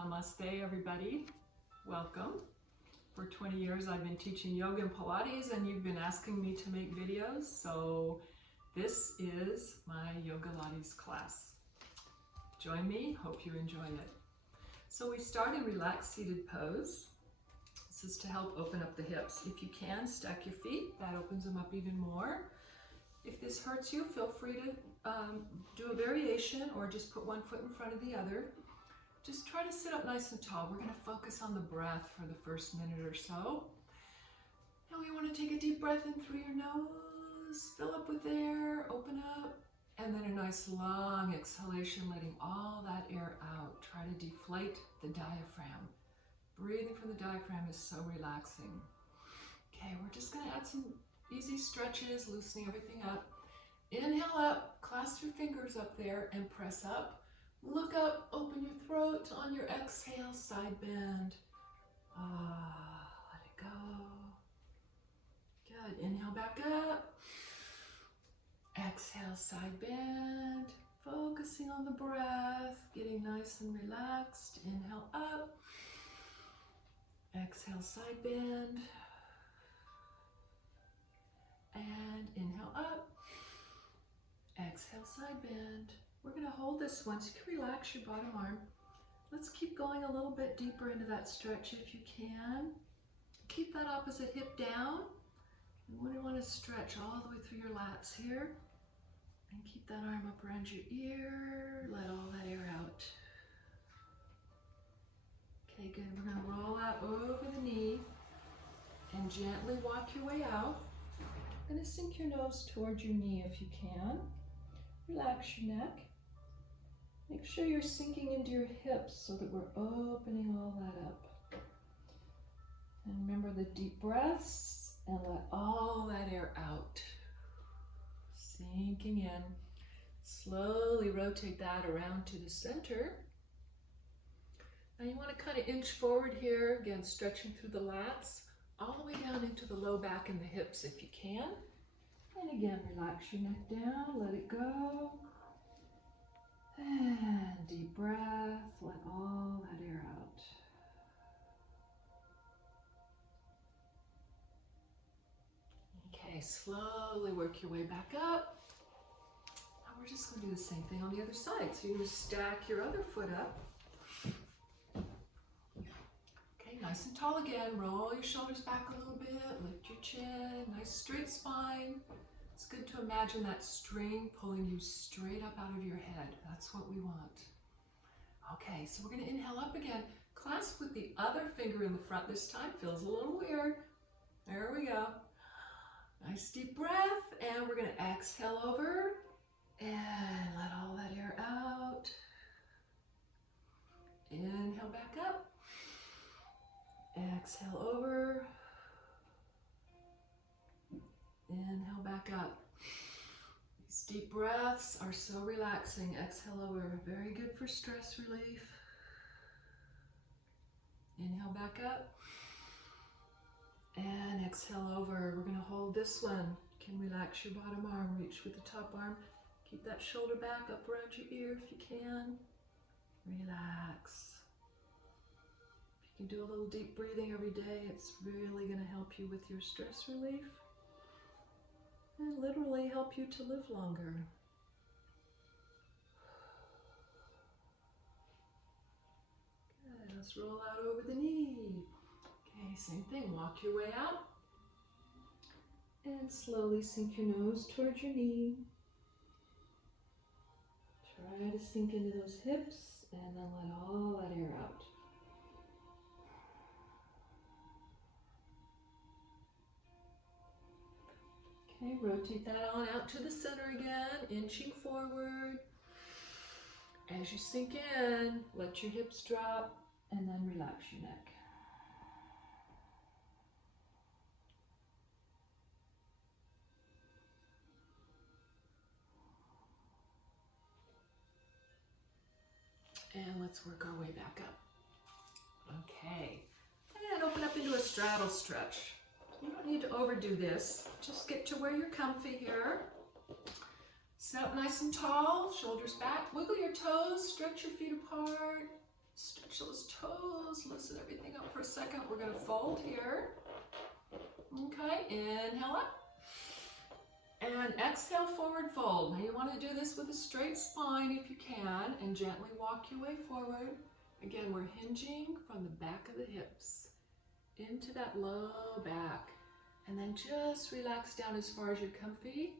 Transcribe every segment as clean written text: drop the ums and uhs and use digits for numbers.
Namaste, everybody. Welcome. For 20 years I've been teaching yoga and Pilates, and you've been asking me to make videos, so this is my Yogalates class. Join me, hope you enjoy it. So we start in relaxed seated pose. This is to help open up the hips. If you can, stack your feet, that opens them up even more. If this hurts you, feel free to do a variation or just put one foot in front of the other. Just try to sit up nice and tall. We're going to focus on the breath for the first minute or so. Now we want to take a deep breath in through your nose, fill up with air, open up, and then a nice long exhalation, letting all that air out. Try to deflate the diaphragm. Breathing from the diaphragm is so relaxing. Okay, we're just going to add some easy stretches, loosening everything up. Inhale up, clasp your fingers up there and press up. Look up, open your throat. On your exhale, side bend. Let it go. Good, inhale back up. Exhale, side bend. Focusing on the breath, getting nice and relaxed. Inhale up. Exhale, side bend. And inhale up. Exhale, side bend. We're going to hold this once. You can relax your bottom arm. Let's keep going a little bit deeper into that stretch if you can. Keep that opposite hip down. You want to stretch all the way through your lats here. And keep that arm up around your ear. Let all that air out. Okay, good. We're going to roll out over the knee and gently walk your way out. You're going to sink your nose towards your knee if you can. Relax your neck. Make sure you're sinking into your hips so that we're opening all that up. And remember the deep breaths and let all that air out. Sinking in. Slowly rotate that around to the center. Now you want to kind of inch forward here, again stretching through the lats, all the way down into the low back and the hips if you can. And again, relax your neck down, let it go. And deep breath, let all that air out. Okay, slowly work your way back up. Now we're just going to do the same thing on the other side. So you're going to stack your other foot up. Okay, nice and tall again. Roll your shoulders back a little bit, lift your chin, nice straight spine. It's good to imagine that string pulling you straight up out of your head. That's what we want. Okay, so we're going to inhale up again. Clasp with the other finger in the front this time. Feels a little weird. There we go. Nice deep breath. And we're going to exhale over and let all that air out. Inhale back up. Exhale over. Inhale back up. These deep breaths are so relaxing. Exhale over. Very good for stress relief. Inhale back up. And exhale over. We're going to hold this one. You can relax your bottom arm. Reach with the top arm. Keep that shoulder back up around your ear if you can. Relax. If you can do a little deep breathing every day, it's really going to help you with your stress relief. And literally help you to live longer. Good, let's roll out over the knee. Okay, same thing, walk your way out. And slowly sink your nose towards your knee. Try to sink into those hips and then let all that air out. Okay, rotate that on out to the center again, inching forward. As you sink in, let your hips drop and then relax your neck. And let's work our way back up. Okay, and open up into a straddle stretch. You don't need to overdo this. Just get to where you're comfy here. Sit up nice and tall, shoulders back. Wiggle your toes, stretch your feet apart. Stretch those toes, loosen everything up for a second. We're gonna fold here. Okay, inhale up. And exhale, forward fold. Now you wanna do this with a straight spine if you can, and gently walk your way forward. Again, we're hinging from the back of the hips into that low back. And then just relax down as far as you're comfy.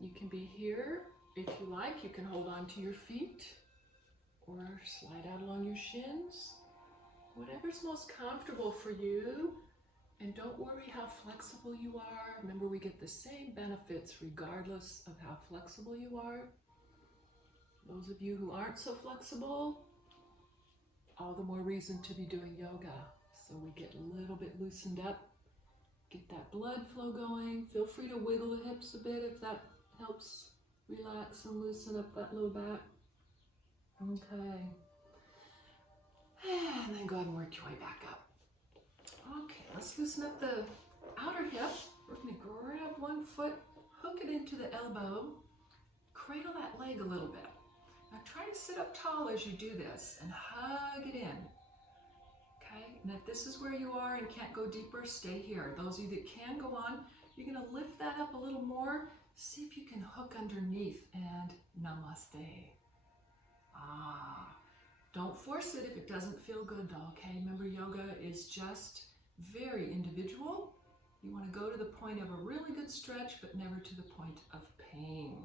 You can be here if you like. You can hold on to your feet or slide out along your shins. Whatever's most comfortable for you. And don't worry how flexible you are. Remember, we get the same benefits regardless of how flexible you are. Those of you who aren't so flexible, all the more reason to be doing yoga. So we get a little bit loosened up, get that blood flow going. Feel free to wiggle the hips a bit if that helps relax and loosen up that low back. Okay. And then go ahead and work your way back up. Okay, let's loosen up the outer hip. We're going to grab one foot, hook it into the elbow, cradle that leg a little bit. Now try to sit up tall as you do this and hug it in. Okay, and if this is where you are and can't go deeper, stay here. Those of you that can go on, you're going to lift that up a little more. See if you can hook underneath and namaste. Don't force it if it doesn't feel good though, okay? Remember, yoga is just very individual. You want to go to the point of a really good stretch, but never to the point of pain.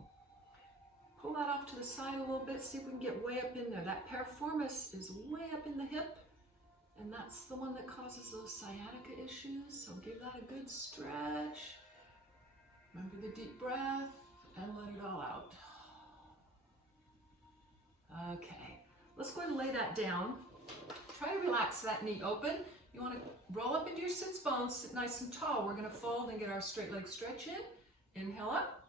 Pull that off to the side a little bit, see if we can get way up in there. That piriformis is way up in the hip, and that's the one that causes those sciatica issues, so give that a good stretch. Remember the deep breath, and let it all out. Okay, let's go ahead and lay that down. Try to relax that knee open. You want to roll up into your sits bones, sit nice and tall. We're going to fold and get our straight leg stretch in. Inhale up.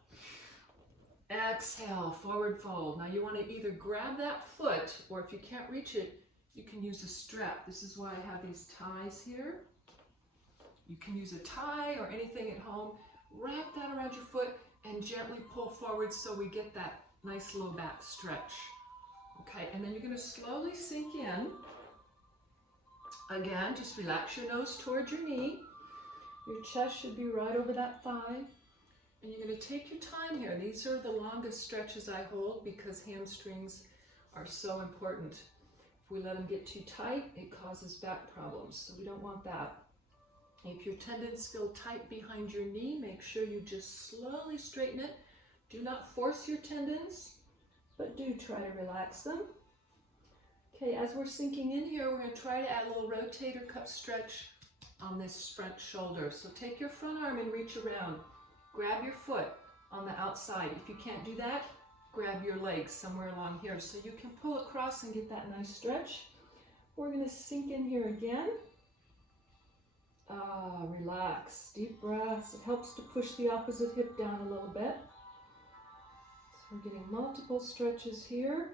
Exhale, forward fold. Now you want to either grab that foot, or if you can't reach it, you can use a strap. This is why I have these ties here. You can use a tie or anything at home. Wrap that around your foot and gently pull forward so we get that nice low back stretch. Okay, and then you're going to slowly sink in. Again, just relax your nose towards your knee. Your chest should be right over that thigh. And you're going to take your time here. These are the longest stretches I hold because hamstrings are so important. If we let them get too tight, it causes back problems, so we don't want that. If your tendons feel tight behind your knee, make sure you just slowly straighten it. Do not force your tendons, but do try to relax them. Okay, as we're sinking in here, we're going to try to add a little rotator cuff stretch on this front shoulder. So take your front arm and reach around. Grab your foot on the outside. If you can't do that, grab your legs somewhere along here so you can pull across and get that nice stretch. We're going to sink in here again. Relax, deep breaths. It helps to push the opposite hip down a little bit. So we're getting multiple stretches here.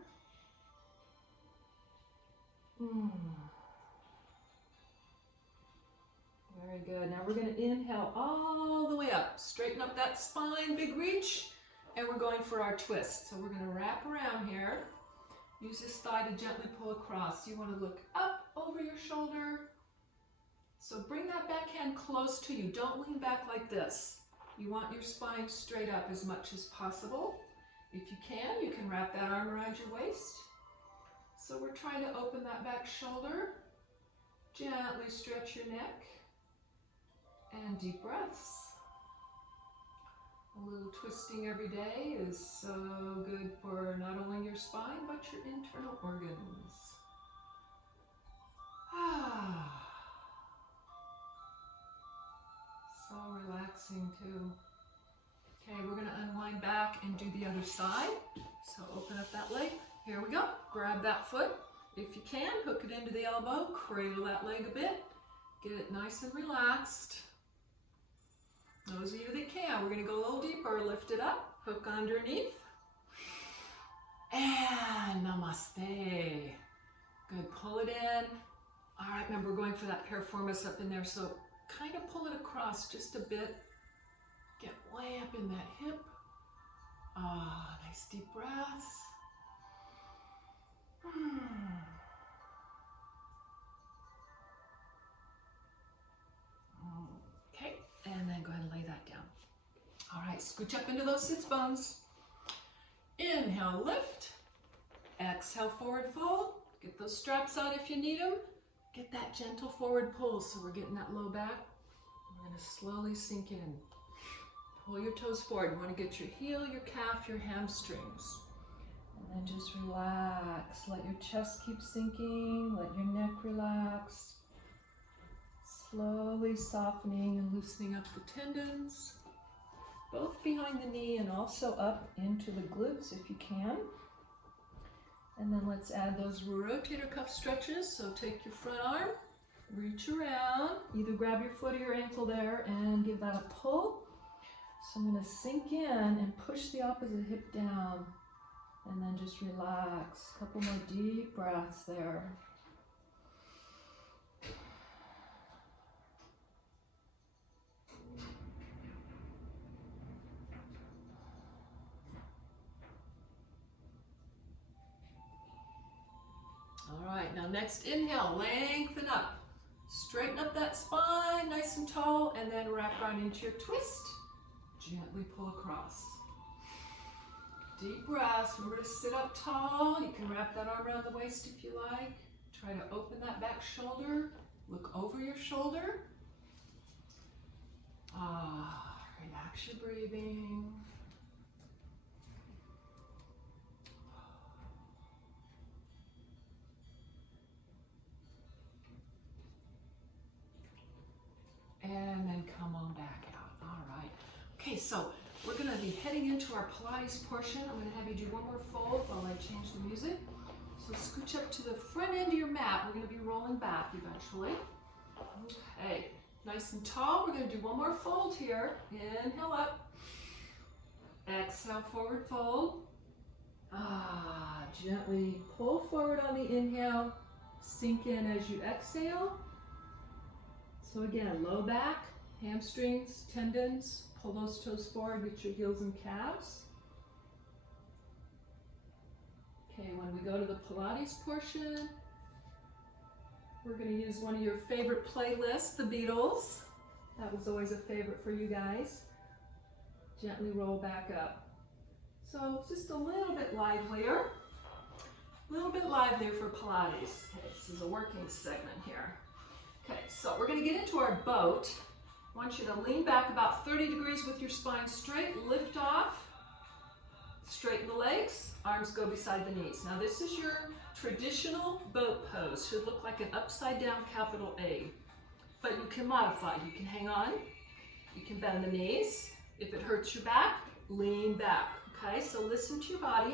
Very good. Now we're going to inhale all the way up. Straighten up that spine, big reach. And we're going for our twist. So we're going to wrap around here. Use this thigh to gently pull across. You want to look up over your shoulder. So bring that backhand close to you. Don't lean back like this. You want your spine straight up as much as possible. If you can wrap that arm around your waist. So we're trying to open that back shoulder. Gently stretch your neck. And deep breaths. A little twisting every day is so good for not only your spine, but your internal organs. So relaxing too. Okay, we're going to unwind back and do the other side. So open up that leg. Here we go. Grab that foot. If you can, hook it into the elbow. Cradle that leg a bit. Get it nice and relaxed. Those of you that can, we're going to go a little deeper. Lift it up. Hook underneath. And namaste. Good. Pull it in. All right, remember, we're going for that piriformis up in there. So kind of pull it across just a bit. Get way up in that hip. Nice deep breaths. Scooch up into those sits bones. Inhale, lift. Exhale, forward fold. Get those straps out if you need them. Get that gentle forward pull so we're getting that low back. We're going to slowly sink in. Pull your toes forward. You want to get your heel, your calf, your hamstrings. And then just relax. Let your chest keep sinking. Let your neck relax. Slowly softening and loosening up the tendons, both behind the knee and also up into the glutes if you can. And then let's add those rotator cuff stretches. So take your front arm, reach around, either grab your foot or your ankle there and give that a pull. So I'm going to sink in and push the opposite hip down and then just relax. A couple more deep breaths there. All right, now next inhale, lengthen up. Straighten up that spine, nice and tall, and then wrap right into your twist. Gently pull across. Deep breaths. Remember to sit up tall. You can wrap that arm around the waist if you like. Try to open that back shoulder. Look over your shoulder. Relax your breathing. And then come on back out. All right. Okay, so we're going to be heading into our Pilates portion. I'm going to have you do one more fold while I change the music. So scooch up to the front end of your mat. We're going to be rolling back eventually. Okay, nice and tall. We're going to do one more fold here. Inhale up. Exhale, forward fold. Gently pull forward on the inhale. Sink in as you exhale. So again, low back, hamstrings, tendons, pull those toes forward, get your heels and calves. Okay, when we go to the Pilates portion, we're going to use one of your favorite playlists, the Beatles. That was always a favorite for you guys. Gently roll back up. So just a little bit livelier. A little bit livelier for Pilates. Okay, this is a working segment here. Okay, so we're going to get into our boat. I want you to lean back about 30 degrees with your spine straight, lift off, straighten the legs, arms go beside the knees. Now this is your traditional boat pose. Should look like an upside down capital A. But you can modify. You can hang on, you can bend the knees. If it hurts your back, lean back. Okay, so listen to your body.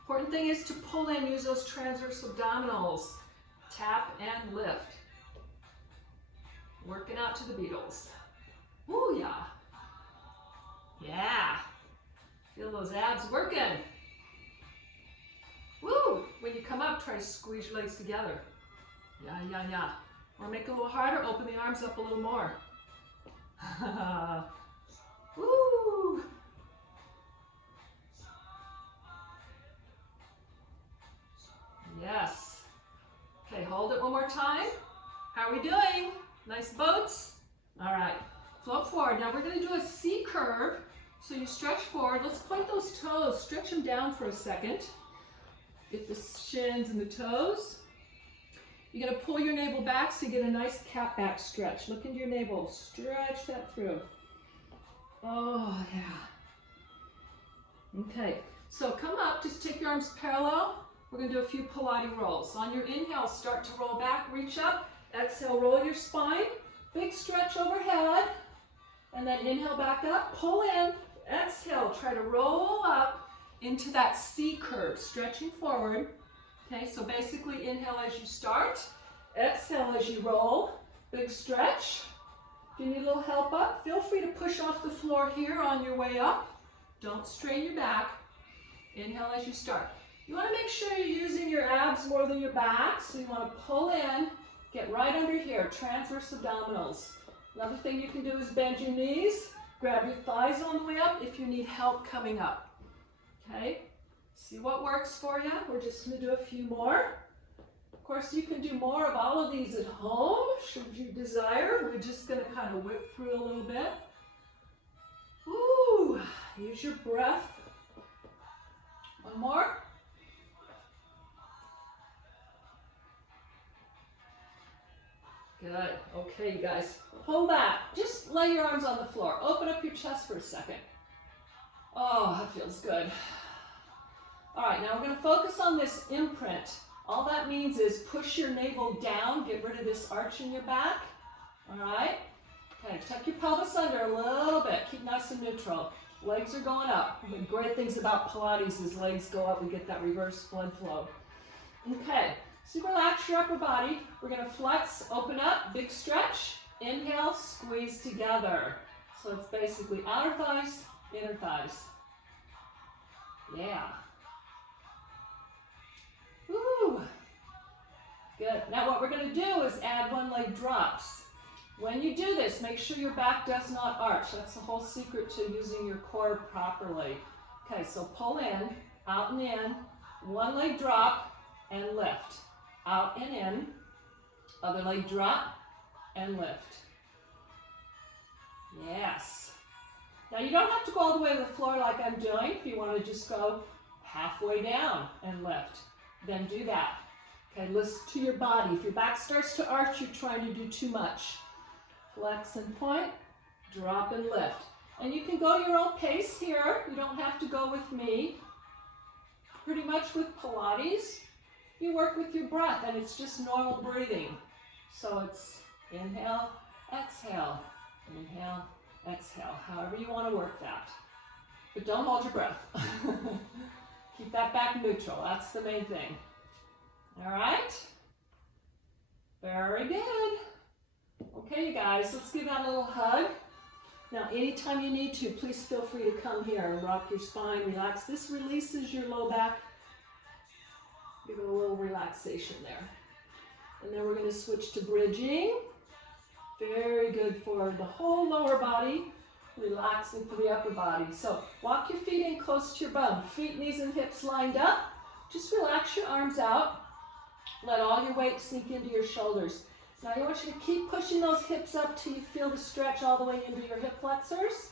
Important thing is to pull in, use those transverse abdominals. Tap and lift. Working out to the Beatles. Ooh, yeah. Yeah. Feel those abs working. Woo! When you come up, try to squeeze your legs together. Yeah, yeah, yeah. Or make it a little harder, open the arms up a little more. Woo! Yes. Okay, hold it one more time. How are we doing? Nice boats. All right, float forward. Now we're going to do a C curve. So you stretch forward. Let's point those toes. Stretch them down for a second. Get the shins and the toes. You're going to pull your navel back so you get a nice cat back stretch. Look into your navel. Stretch that through. Oh, yeah. Okay, so come up. Just take your arms parallel. We're going to do a few Pilate rolls. On your inhale, start to roll back. Reach up. Exhale, roll your spine, big stretch overhead, and then inhale back up, pull in, exhale, try to roll up into that C curve, stretching forward. Okay, so basically inhale as you start, exhale as you roll, big stretch. If you need a little help up, feel free to push off the floor here on your way up. Don't strain your back. Inhale as you start. You want to make sure you're using your abs more than your back, so you want to pull in. Get right under here, transverse abdominals. Another thing you can do is bend your knees, grab your thighs on the way up if you need help coming up. Okay, see what works for you. We're just going to do a few more. Of course, you can do more of all of these at home, should you desire. We're just going to kind of whip through a little bit. Woo! Use your breath. One more. Good. Okay, you guys. Hold that. Just lay your arms on the floor. Open up your chest for a second. Oh, that feels good. All right, now we're going to focus on this imprint. All that means is push your navel down. Get rid of this arch in your back. All right. Okay, tuck your pelvis under a little bit. Keep nice and neutral. Legs are going up. The great things about Pilates is legs go up. We get that reverse blood flow. Okay, so relax your upper body. We're going to flex, open up, big stretch. Inhale, squeeze together. So it's basically outer thighs, inner thighs. Yeah. Woo. Good. Now what we're going to do is add one leg drops. When you do this, make sure your back does not arch. That's the whole secret to using your core properly. Okay, so pull in, out and in, one leg drop and lift. Out and in, other leg drop and lift. Yes. Now you don't have to go all the way to the floor like I'm doing. If you want to just go halfway down and lift, then do that. Okay, listen to your body. If your back starts to arch, you're trying to do too much. Flex and point, drop and lift. And you can go your own pace here. You don't have to go with me. Pretty much with Pilates, you work with your breath and it's just normal breathing. So it's inhale, exhale, inhale, exhale, however you want to work that. But don't hold your breath. Keep that back neutral, that's the main thing. All right? Very good. Okay, you guys, let's give that a little hug. Now, anytime you need to, please feel free to come here and rock your spine, relax. This releases your low back. Give it a little relaxation there. And then we're going to switch to bridging. Very good for the whole lower body, relaxing for the upper body. So walk your feet in close to your bum. Feet, knees, and hips lined up. Just relax your arms out. Let all your weight sink into your shoulders. Now I want you to keep pushing those hips up till you feel the stretch all the way into your hip flexors.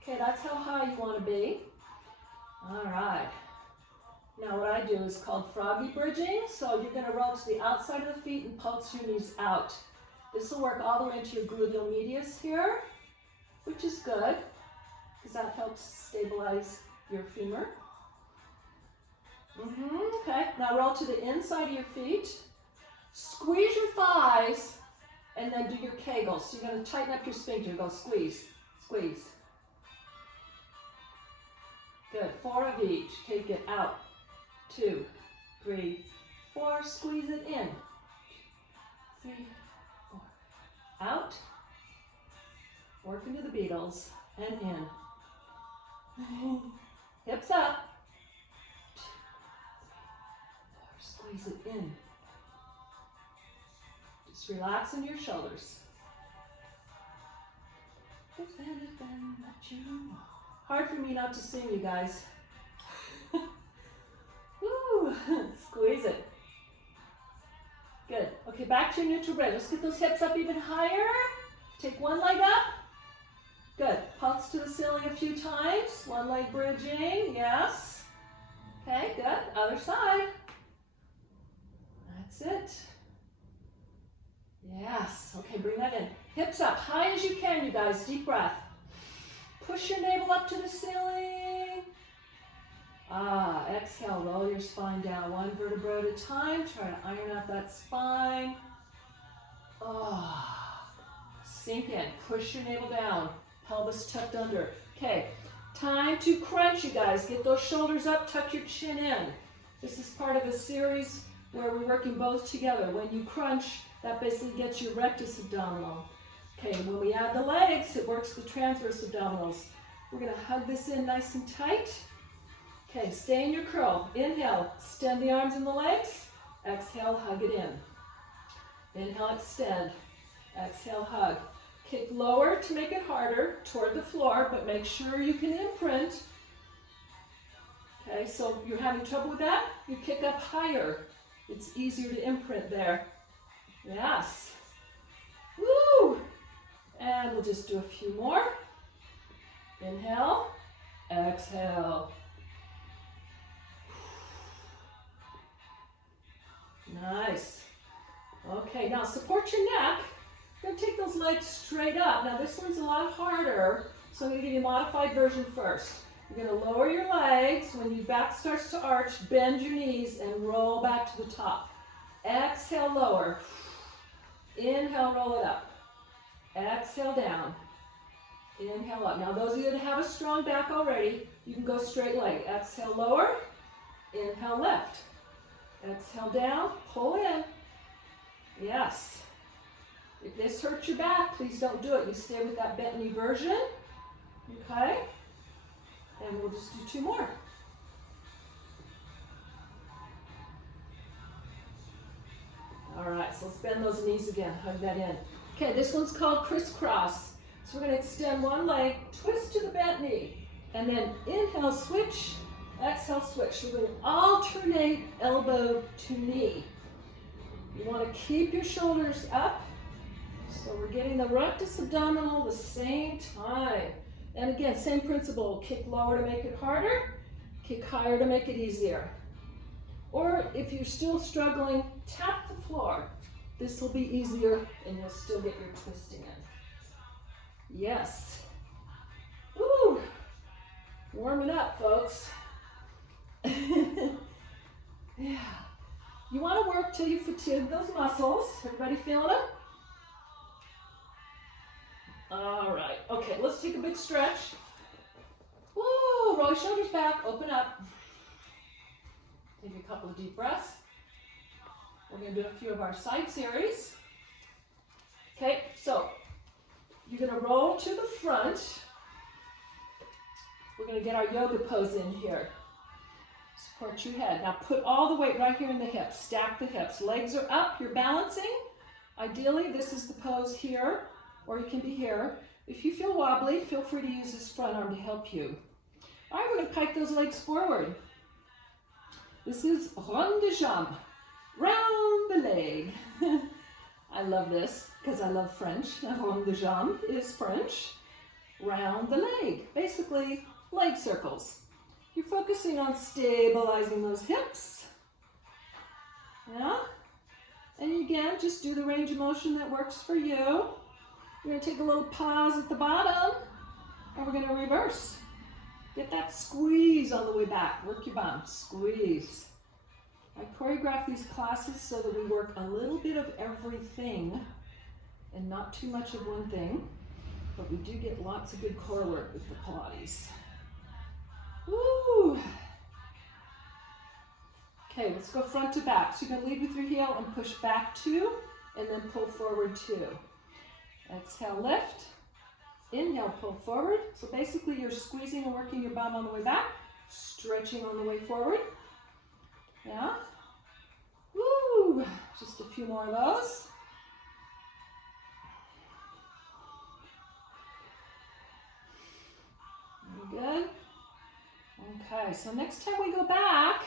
Okay, that's how high you want to be. All right. Now what I do is called Froggy Bridging. So you're going to roll to the outside of the feet and pulse your knees out. This will work all the way into your gluteal medius here, which is good because that helps stabilize your femur. Okay, now roll to the inside of your feet. Squeeze your thighs and then do your Kegels. So you're going to tighten up your sphincter. Go squeeze, squeeze. Good. 4 of each. Take it out. 2, 3, 4. Squeeze it in. 3, 4. Out. Work into the Beatles and in. Hips up. 2, 3, 4. Squeeze it in. Just relax in your shoulders. There's anything that you want. Hard for me not to sing, you guys. Woo! Squeeze it. Good. Okay, back to your neutral bridge. Let's get those hips up even higher. Take one leg up. Good. Pulse to the ceiling a few times. One leg bridging. Yes. Okay, good. Other side. That's it. Yes. Okay, bring that in. Hips up, high as you can, you guys. Deep breath. Push your navel up to the ceiling. Exhale, roll your spine down one vertebra at a time. Try to iron out that spine. Sink in. Push your navel down. Pelvis tucked under. Okay, time to crunch, you guys. Get those shoulders up, tuck your chin in. This is part of a series where we're working both together. When you crunch, that basically gets your rectus abdominal. Okay, when we add the legs, it works the transverse abdominals. We're going to hug this in nice and tight. Okay, stay in your curl. Inhale, extend the arms and the legs. Exhale, hug it in. Inhale, extend. Exhale, hug. Kick lower to make it harder toward the floor, but make sure you can imprint. Okay, so if you're having trouble with that, you kick up higher. It's easier to imprint there. Yes. Woo! And we'll just do a few more. Inhale. Exhale. Nice. Okay, now support your neck. You're going to take those legs straight up. Now this one's a lot harder, so I'm going to give you a modified version first. You're going to lower your legs. When your back starts to arch, bend your knees and roll back to the top. Exhale, lower. Inhale, roll it up. Exhale, down. Inhale up. Now those of you that have a strong back already, you can go straight leg. Exhale, lower. Inhale, left. Exhale, down. Pull in. Yes. If this hurts your back, please don't do it. You stay with that bent knee version. Okay? And we'll just do 2 more. All right, so let's bend those knees again. Hug that in. Okay, this one's called crisscross. So we're going to extend one leg, twist to the bent knee, and then inhale, switch, exhale, switch. So we're going to alternate elbow to knee. You want to keep your shoulders up. So we're getting the rectus abdominal the same time. And again, same principle. Kick lower to make it harder. Kick higher to make it easier. Or if you're still struggling, tap the floor. This will be easier and you'll still get your twisting in. Yes. Woo! Warming up, folks. Yeah. You want to work till you fatigue those muscles. Everybody feeling them? All right. Okay, let's take a big stretch. Woo! Roll your shoulders back. Open up. Take a couple of deep breaths. We're going to do a few of our side series. Okay, so you're going to roll to the front. We're going to get our yoga pose in here. Support your head. Now put all the weight right here in the hips. Stack the hips. Legs are up. You're balancing. Ideally, this is the pose here, or you can be here. If you feel wobbly, feel free to use this front arm to help you. All right, we're going to pike those legs forward. This is rond de jambe. Round the leg. I love this because I love French. Rond de jambe is French. Round the leg. Basically, leg circles. You're focusing on stabilizing those hips. Yeah? And again, just do the range of motion that works for you. We're going to take a little pause at the bottom, and we're going to reverse. Get that squeeze on the way back. Work your bum. Squeeze. I choreograph these classes so that we work a little bit of everything and not too much of one thing, but we do get lots of good core work with the Pilates. Woo! Okay, let's go front to back. So you're going to lead with your heel and push back 2, and then pull forward 2. Exhale, lift. Inhale, pull forward. So basically you're squeezing and working your bum on the way back, stretching on the way forward. Yeah? Woo! Just a few more of those. Very good. Okay, so next time we go back,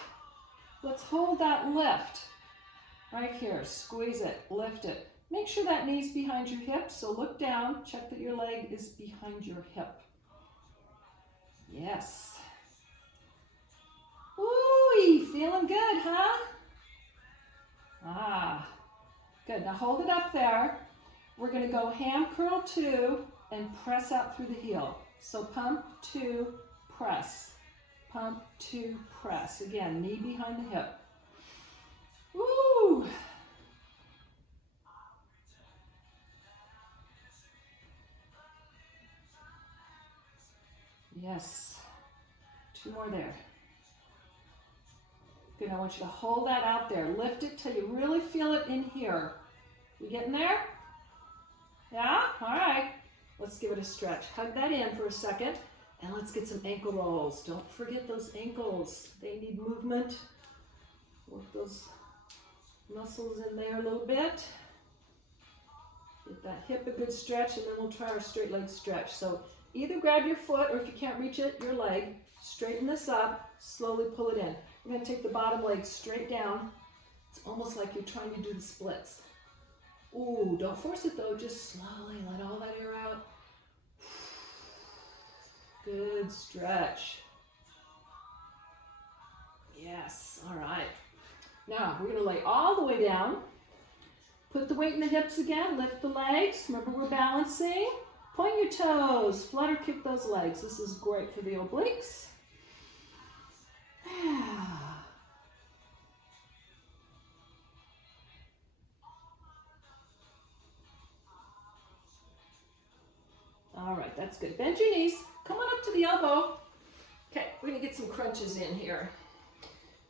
let's hold that lift. Right here, squeeze it, lift it. Make sure that knee's behind your hip, so look down, check that your leg is behind your hip. Yes. Woo! Feeling good, huh? Ah, good. Now hold it up there. We're going to go hand curl 2 and press out through the heel. So pump 2, press. Pump 2, press. Again, knee behind the hip. Woo! Yes. 2 more there. Good, I want you to hold that out there. Lift it till you really feel it in here. You getting there? Yeah? All right. Let's give it a stretch. Hug that in for a second, and let's get some ankle rolls. Don't forget those ankles. They need movement. Work those muscles in there a little bit. Get that hip a good stretch, and then we'll try our straight leg stretch. So either grab your foot, or if you can't reach it, your leg. Straighten this up. Slowly pull it in. We're going to take the bottom leg straight down. It's almost like you're trying to do the splits. Ooh, don't force it though. Just slowly let all that air out. Good stretch. Yes, all right. Now, we're gonna lay all the way down. Put the weight in the hips again, lift the legs. Remember, we're balancing. Point your toes, flutter kick those legs. This is great for the obliques. All right, that's good. Bend your knees. Come on up to the elbow. Okay, we're gonna get some crunches in here.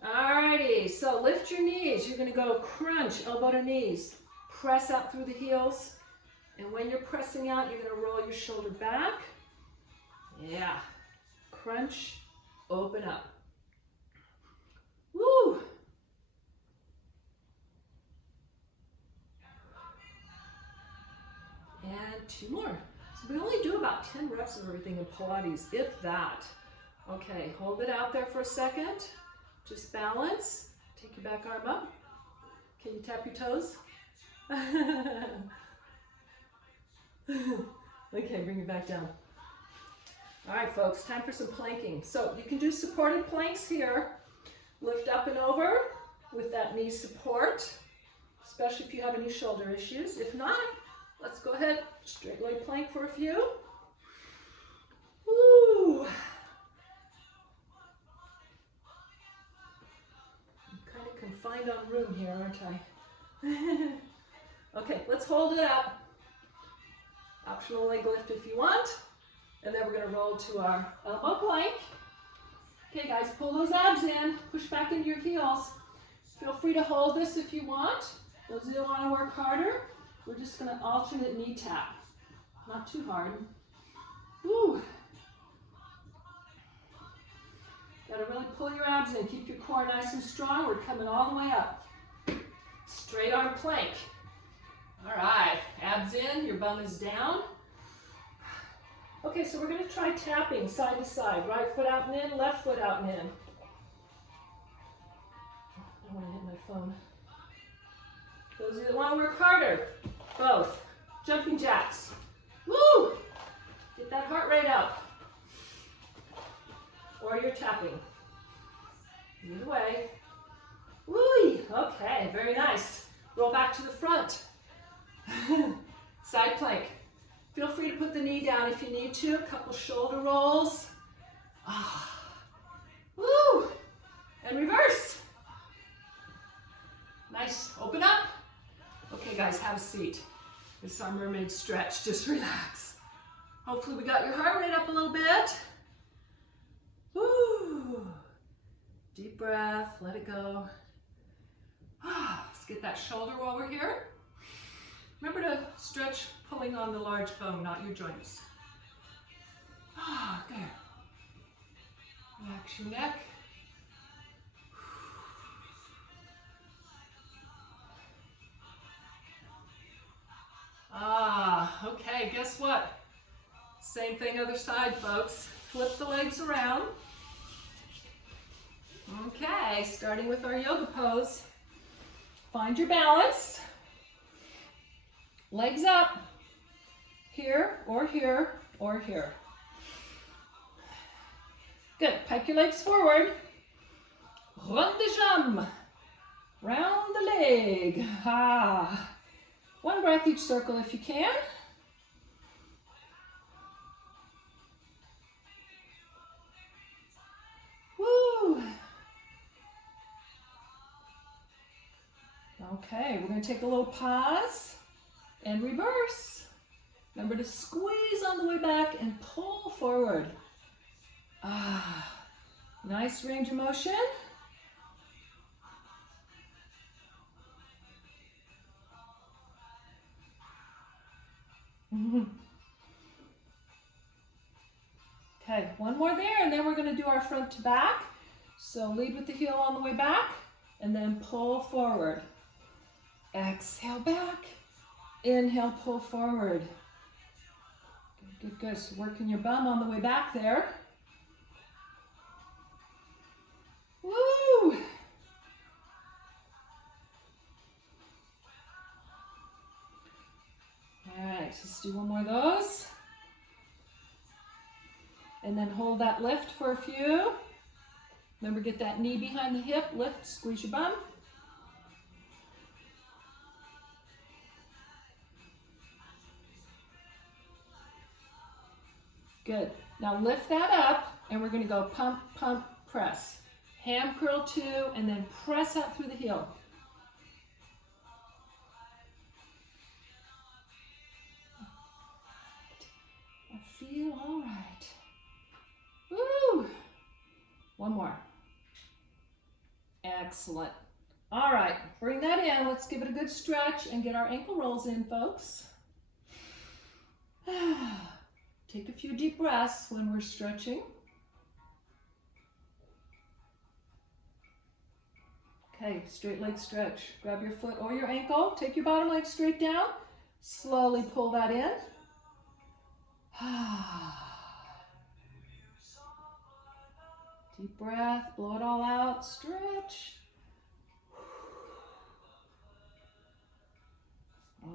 Alrighty, so lift your knees. You're gonna go crunch, elbow to knees. Press out through the heels. And when you're pressing out, you're gonna roll your shoulder back. Yeah, crunch, open up. Woo! And 2 more. So we only do about 10 reps of everything in Pilates, if that. Okay, hold it out there for a second. Just balance. Take your back arm up. Can you tap your toes? Okay, bring it back down. All right, folks, time for some planking. So you can do supported planks here. Lift up and over with that knee support, especially if you have any shoulder issues. If not, let's go ahead, straight leg plank for a few. Woo! I'm kind of confined on room here, aren't I? Okay, let's hold it up. Optional leg lift if you want. And then we're going to roll to our elbow plank. Okay, guys, pull those abs in. Push back into your heels. Feel free to hold this if you want. Those who want to work harder, we're just going to alternate knee tap. Not too hard. Woo! Got to really pull your abs in. Keep your core nice and strong. We're coming all the way up. Straight arm plank. All right, abs in, your bum is down. Okay, so we're going to try tapping side to side. Right foot out and in, left foot out and in. I want to hit my phone. Those of you that want to work harder, both. Jumping jacks. Woo! Get that heart rate up. Or you're tapping. Either way. Woo! Okay, very nice. Roll back to the front. Side plank. Feel free to put the knee down if you need to. A couple shoulder rolls. Woo! And reverse. Nice. Open up. Okay, guys, have a seat. This is our mermaid stretch. Just relax. Hopefully we got your heart rate up a little bit. Woo! Deep breath. Let it go. Let's get that shoulder while we're here. Remember to stretch pulling on the large bone, not your joints. There. Relax your neck. Okay, guess what? Same thing other side, folks. Flip the legs around. Okay, starting with our yoga pose. Find your balance. Legs up. Here, or here, or here. Good. Pike your legs forward. Rond de jambe. Round the leg. One breath each circle if you can. Woo. Okay, we're going to take a little pause and reverse. Remember to squeeze on the way back and pull forward. Nice range of motion. Okay, one more there, and then we're going to do our front to back. So lead with the heel on the way back, and then pull forward. Exhale back. Inhale, pull forward. Good, good, good. So working your bum on the way back there. Woo! All right, let's do one more of those. And then hold that lift for a few. Remember, get that knee behind the hip, lift, squeeze your bum. Good. Now lift that up, and we're going to go pump, pump, press. Ham curl 2, and then press out through the heel. I feel all right. Woo! One more. Excellent. All right, bring that in. Let's give it a good stretch and get our ankle rolls in, folks. Take a few deep breaths when we're stretching. Okay, straight leg stretch. Grab your foot or your ankle. Take your bottom leg straight down. Slowly pull that in. Deep breath, blow it all out, stretch.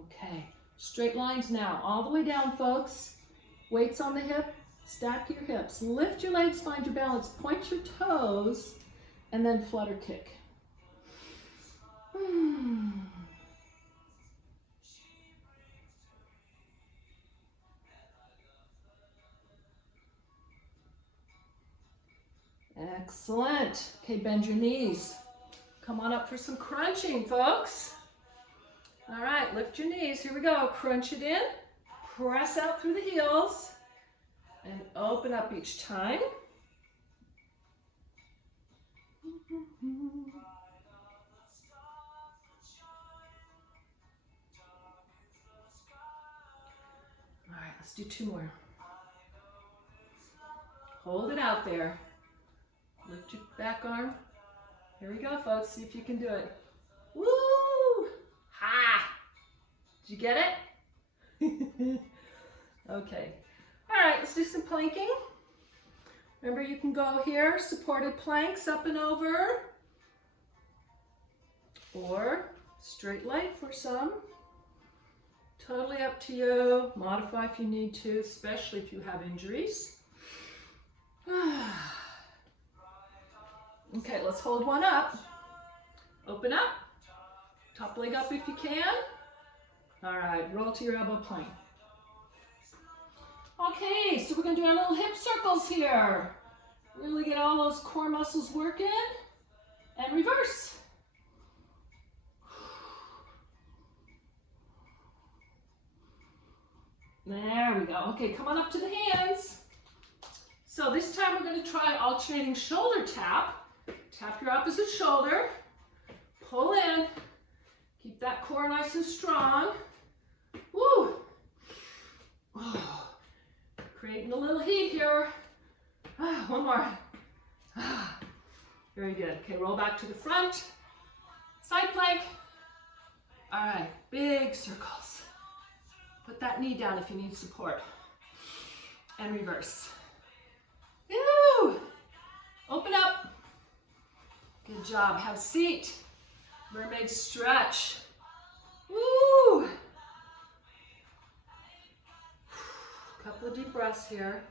Okay, straight lines now, all the way down, folks. Weights on the hip, stack your hips. Lift your legs, find your balance, point your toes, and then flutter kick. Excellent. Okay, bend your knees. Come on up for some crunching, folks. All right, lift your knees. Here we go. Crunch it in. Press out through the heels. And open up each time. All right, let's do 2 more. Hold it out there. Lift your back arm. Here we go, folks. See if you can do it. Woo! Ha! Did you get it? Okay. All right, let's do some planking. Remember, you can go here, supported planks up and over, or straight leg for some. Totally up to you. Modify if you need to, especially if you have injuries. Okay, let's hold one up. Open up. Top leg up if you can. All right, roll to your elbow plane. Okay, so we're going to do our little hip circles here. Really get all those core muscles working. And reverse. There we go. Okay, come on up to the hands. So this time we're going to try alternating shoulder tap. Tap your opposite shoulder. Pull in. Keep that core nice and strong. Woo! Oh. Creating a little heat here. One more. Very good. Okay, roll back to the front. Side plank. All right, big circles. Put that knee down if you need support. And reverse. Woo! Open up. Good job. Have a seat. Mermaid stretch. Woo! Couple of deep breaths here.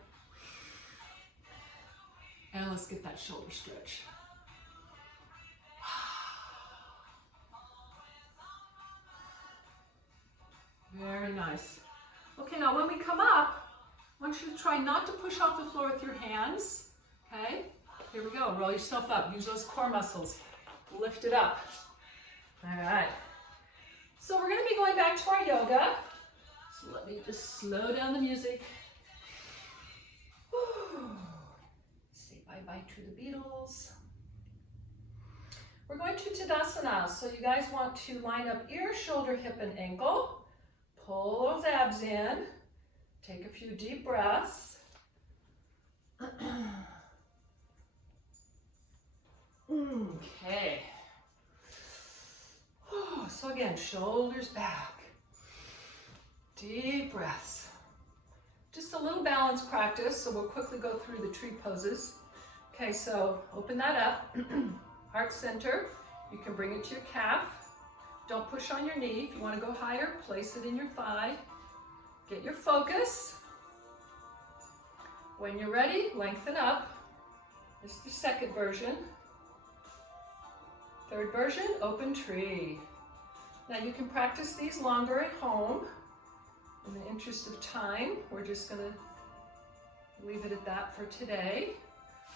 And let's get that shoulder stretch. Very nice. Okay, now when we come up, I want you to try not to push off the floor with your hands. Okay? Here we go. Roll yourself up. Use those core muscles. Lift it up. All right. So we're going to be going back to our yoga. So let me just slow down the music. Whew. Say bye-bye to the Beatles. We're going to Tadasana. So you guys want to line up ear, shoulder, hip, and ankle. Pull those abs in. Take a few deep breaths. Okay. So again, shoulders back. Deep breaths. Just a little balance practice, so we'll quickly go through the tree poses. Okay, so open that up. Heart center. You can bring it to your calf. Don't push on your knee. If you want to go higher, place it in your thigh. Get your focus. When you're ready, lengthen up. This is the second version. Third version, open tree. Now you can practice these longer at home. In the interest of time, we're just gonna leave it at that for today.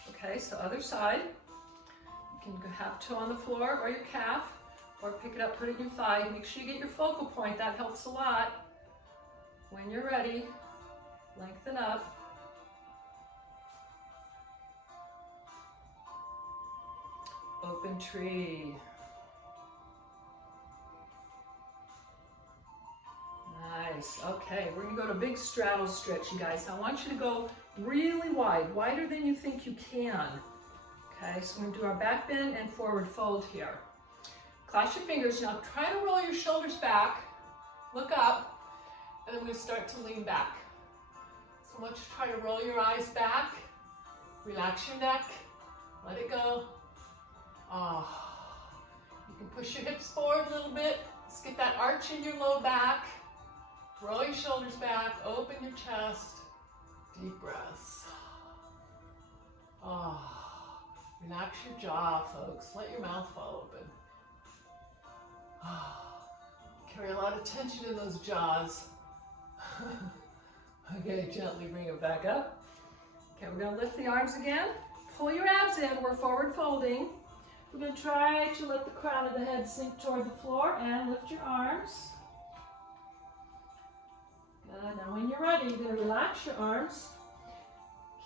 Okay, so other side. You can have toe on the floor or your calf, or pick it up, put it in your thigh. Make sure you get your focal point, that helps a lot. When you're ready, lengthen up. Open tree. Nice. Okay, we're gonna go to big straddle stretch, you guys. I want you to go really wide, wider than you think you can. Okay, so we're gonna do our back bend and forward fold here. Clasp your fingers. Now try to roll your shoulders back, look up, and then we're gonna start to lean back. So I want you to try to roll your eyes back, relax your neck, let it go. You can push your hips forward a little bit. Let's get that arch in your low back. Roll your shoulders back, open your chest, deep breaths. Relax your jaw, folks. Let your mouth fall open. Carry a lot of tension in those jaws. Okay, gently bring it back up. Okay, we're gonna lift the arms again. Pull your abs in, we're forward folding. We're going to try to let the crown of the head sink toward the floor and lift your arms. Good. Now when you're ready, you're going to relax your arms.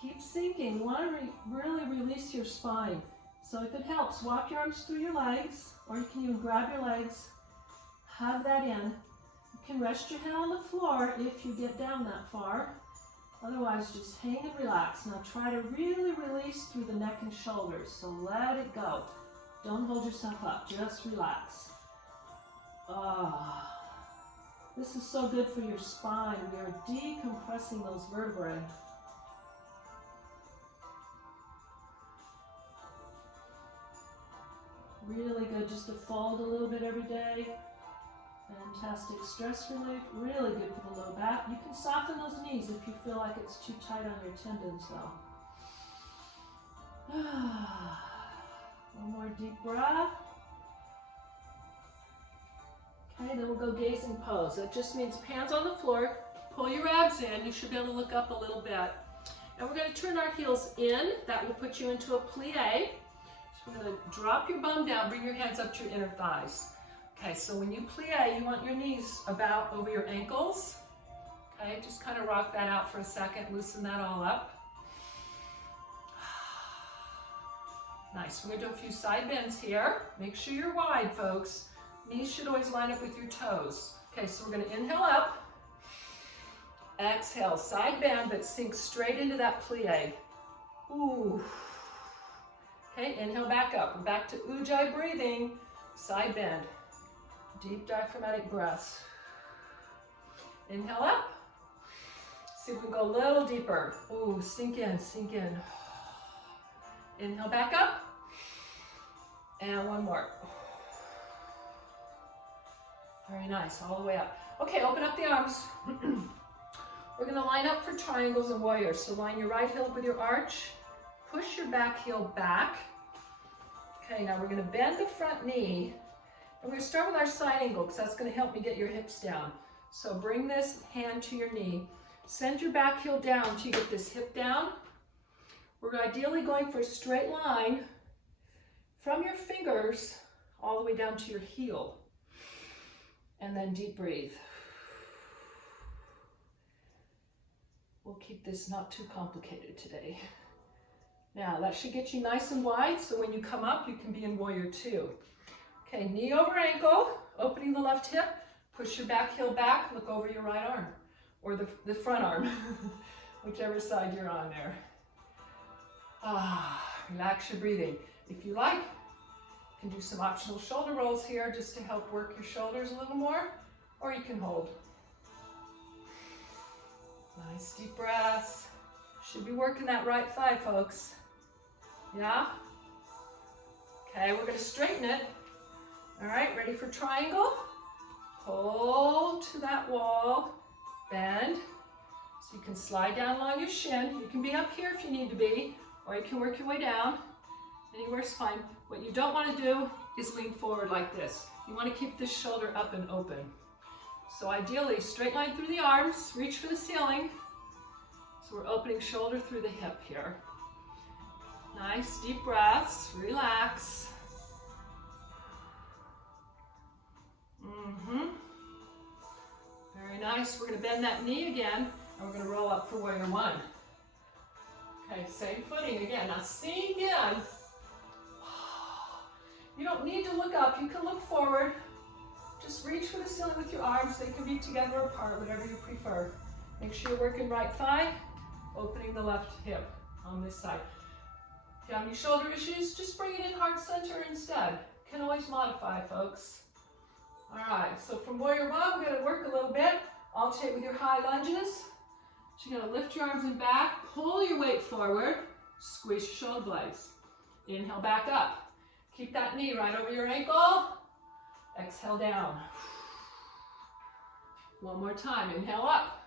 Keep sinking. You want to really release your spine. So if it helps, walk your arms through your legs, or you can even grab your legs, hug that in. You can rest your head on the floor if you get down that far. Otherwise, just hang and relax. Now try to really release through the neck and shoulders. So let it go. Don't hold yourself up, just relax. This is so good for your spine. We are decompressing those vertebrae. Really good just to fold a little bit every day. Fantastic stress relief, really good for the low back. You can soften those knees if you feel like it's too tight on your tendons though. One more deep breath. Okay, then we'll go gazing pose. That just means hands on the floor, pull your abs in. You should be able to look up a little bit. And we're going to turn our heels in. That will put you into a plie. So we're going to drop your bum down, bring your hands up to your inner thighs. Okay, so when you plie, you want your knees about over your ankles. Okay, just kind of rock that out for a second, loosen that all up. Nice, we're gonna do a few side bends here. Make sure you're wide, folks. Knees should always line up with your toes. Okay, so we're gonna inhale up. Exhale, side bend, but sink straight into that plie. Ooh. Okay, inhale back up. We're back to Ujjayi breathing. Side bend. Deep diaphragmatic breaths. Inhale up. See if we can go a little deeper. Ooh, sink in, sink in. Inhale back up. And one more. Very nice, all the way up. Okay, open up the arms. We're gonna line up for triangles and warriors. So line your right heel up with your arch. Push your back heel back. Okay, now we're gonna bend the front knee. And we're gonna start with our side angle because that's gonna help me get your hips down. So bring this hand to your knee. Send your back heel down until you get this hip down. We're ideally going for a straight line from your fingers all the way down to your heel. And then deep breathe. We'll keep this not too complicated today. Now that should get you nice and wide, so when you come up, you can be in warrior two. Okay, knee over ankle, opening the left hip, push your back heel back, look over your right arm, or the front arm, whichever side you're on there. Relax your breathing. If you like, you can do some optional shoulder rolls here just to help work your shoulders a little more, or you can hold. Nice deep breaths. Should be working that right thigh, folks. Yeah? Okay, we're gonna straighten it. All right, ready for triangle? Pull to that wall, bend, So you can slide down along your shin. You can be up here if you need to be, or you can work your way down. Anywhere's fine. What you don't want to do is lean forward like this. You want to keep this shoulder up and open. So ideally, straight line through the arms, reach for the ceiling. So we're opening shoulder through the hip here. Nice deep breaths, relax. Very nice. We're going to bend that knee again, and we're going to roll up for warrior one. Okay, same footing again. Now sink in. You don't need to look up. You can look forward. Just reach for the ceiling with your arms. They can be together or apart, whatever you prefer. Make sure you're working right thigh, opening the left hip on this side. If you have any shoulder issues, just bring it in heart center instead. Can always modify, folks. All right, so from warrior one, we're going to work a little bit. Alternate with your high lunges. So you're going to lift your arms and back, pull your weight forward, squeeze your shoulder blades. Inhale back up. Keep that knee right over your ankle. Exhale down. One more time. Inhale up.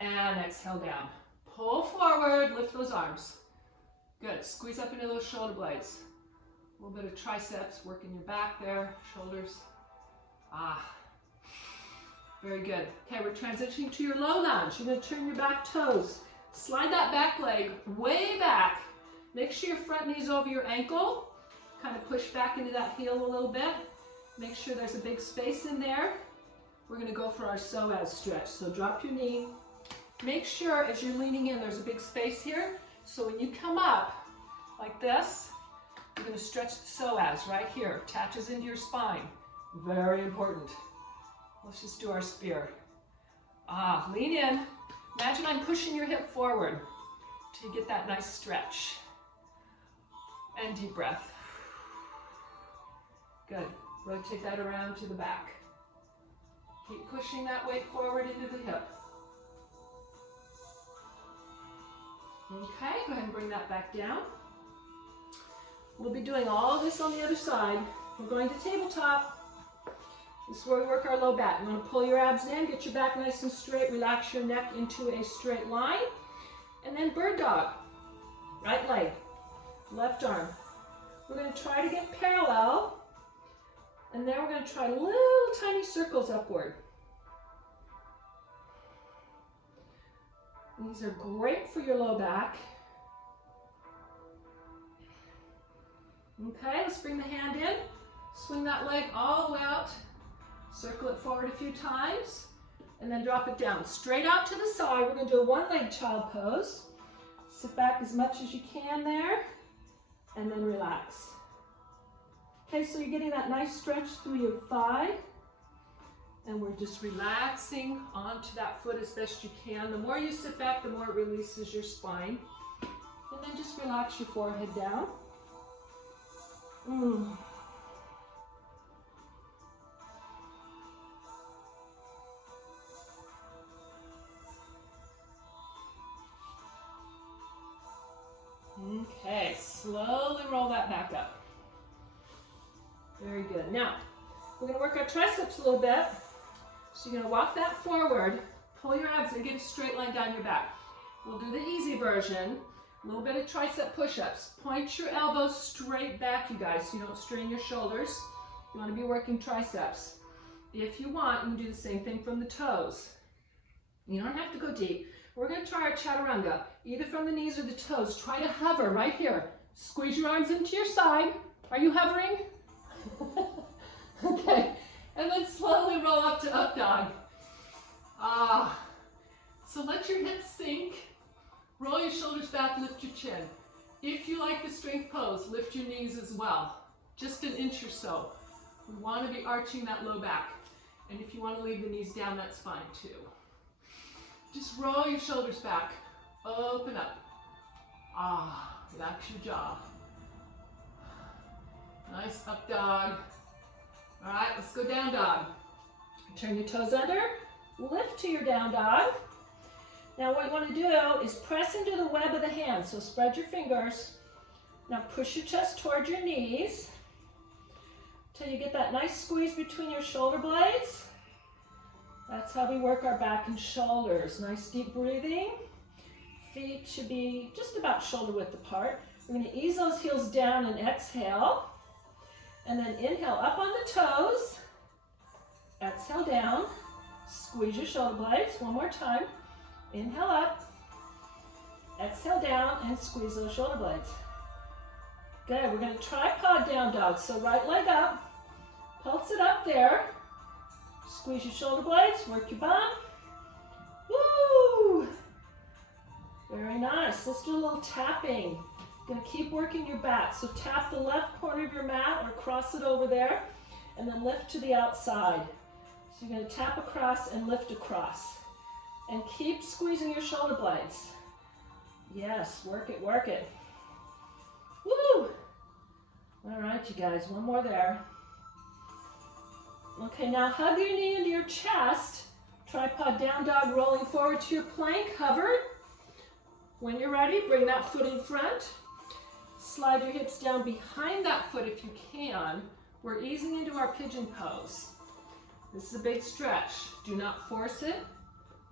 And exhale down. Pull forward, lift those arms. Good. Squeeze up into those shoulder blades. A little bit of triceps, working your back there, shoulders. Very good. Okay, we're transitioning to your low lunge. You're going to turn your back toes. Slide that back leg way back. Make sure your front knee's over your ankle. Kind of push back into that heel a little bit. Make sure there's a big space in there. We're going to go for our psoas stretch. So drop your knee. Make sure as you're leaning in, there's a big space here. So when you come up like this, you're going to stretch the psoas right here. Attaches into your spine. Very important. Let's just do our spear. Lean in. Imagine I'm pushing your hip forward till you get that nice stretch. And deep breath. Good. Rotate that around to the back. Keep pushing that weight forward into the hip. Okay, go ahead and bring that back down. We'll be doing all this on the other side. We're going to tabletop. This is where we work our low back. You want to pull your abs in, get your back nice and straight, relax your neck into a straight line. And then bird dog. Right leg, left arm. We're going to try to get parallel. And then we're going to try little tiny circles upward. These are great for your low back. Okay, let's bring the hand in. Swing that leg all the way out. Circle it forward a few times. And then drop it down. Straight out to the side. We're going to do a one-leg child pose. Sit back as much as you can there. And then relax. Okay, so you're getting that nice stretch through your thigh. And we're just relaxing onto that foot as best you can. The more you sit back, the more it releases your spine. And then just relax your forehead down. Okay, slowly roll that back up. Very good. Now, we're going to work our triceps a little bit. So you're going to walk that forward, pull your abs and get a straight line down your back. We'll do the easy version. A little bit of tricep push-ups. Point your elbows straight back, you guys, so you don't strain your shoulders. You want to be working triceps. If you want, you can do the same thing from the toes. You don't have to go deep. We're going to try our Chaturanga, either from the knees or the toes. Try to hover right here. Squeeze your arms into your side. Are you hovering? Okay. And then slowly roll up to up dog. So let your hips sink. Roll your shoulders back, lift your chin. If you like the strength pose, lift your knees as well. Just an inch or so. We want to be arching that low back. And if you want to leave the knees down, that's fine too. Just roll your shoulders back. Open up. Relax your jaw. Nice up dog. All right, let's go down dog. Turn your toes under. Lift to your down dog. Now what you want to do is press into the web of the hand. So spread your fingers. Now push your chest towards your knees till you get that nice squeeze between your shoulder blades. That's how we work our back and shoulders. Nice deep breathing. Feet should be just about shoulder width apart. We're going to ease those heels down and exhale. And then inhale up on the toes. Exhale down. Squeeze your shoulder blades. One more time. Inhale up. Exhale down and squeeze those shoulder blades. Good. We're going to tripod down dog. So right leg up. Pulse it up there. Squeeze your shoulder blades. Work your bum. Woo! Very nice. Let's do a little tapping. Going to keep working your back. So tap the left corner of your mat or cross it over there and then lift to the outside. So you're going to tap across and lift across. And keep squeezing your shoulder blades. Yes, work it, work it. Woo! All right, you guys, one more there. Okay, now hug your knee into your chest. Tripod down dog, rolling forward to your plank, hovered. When you're ready, bring that foot in front. Slide your hips down behind that foot if you can. We're easing into our pigeon pose. This is a big stretch. Do not force it.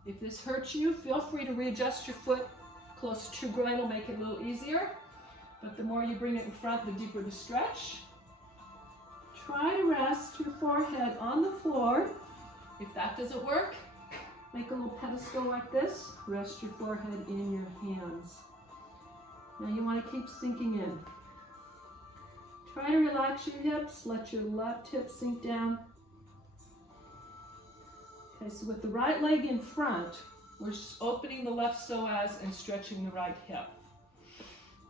If this hurts you, feel free to readjust your foot close to your groin. Will make it a little easier. But the more you bring it in front, the deeper the stretch. Try to rest your forehead on the floor. If that doesn't work, make a little pedestal like this. Rest your forehead in your hands. Now you want to keep sinking in. Try to relax your hips. Let your left hip sink down. Okay, so with the right leg in front, we're opening the left psoas and stretching the right hip.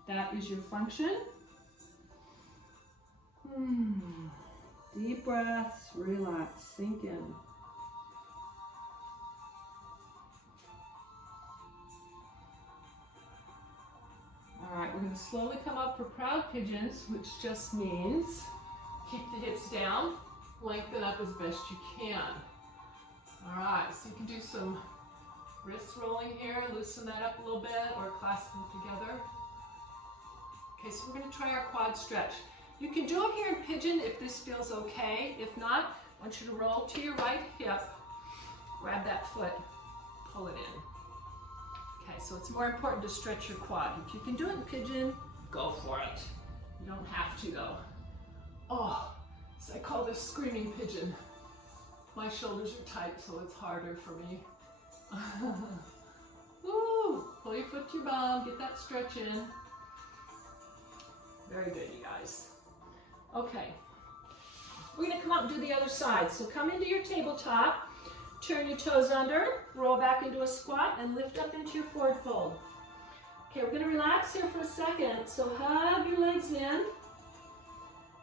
That is your function. Deep breaths, relax, sink in. All right, we're going to slowly come up for proud pigeons, which just means keep the hips down, lengthen up as best you can. All right, so you can do some wrist rolling here, loosen that up a little bit, or clasp them together. Okay, so we're going to try our quad stretch. You can do it here in pigeon if this feels okay. If not, I want you to roll to your right hip, grab that foot, pull it in. Okay, so it's more important to stretch your quad. If you can do it in pigeon, go for it. You don't have to though. Oh, so I call this screaming pigeon. My shoulders are tight, so it's harder for me. Woo! Pull your foot to your bum, get that stretch in. Very good, you guys. Okay, we're going to come up and do the other side. So come into your tabletop, turn your toes under, roll back into a squat, and lift up into your forward fold. Okay, we're going to relax here for a second. So hug your legs in.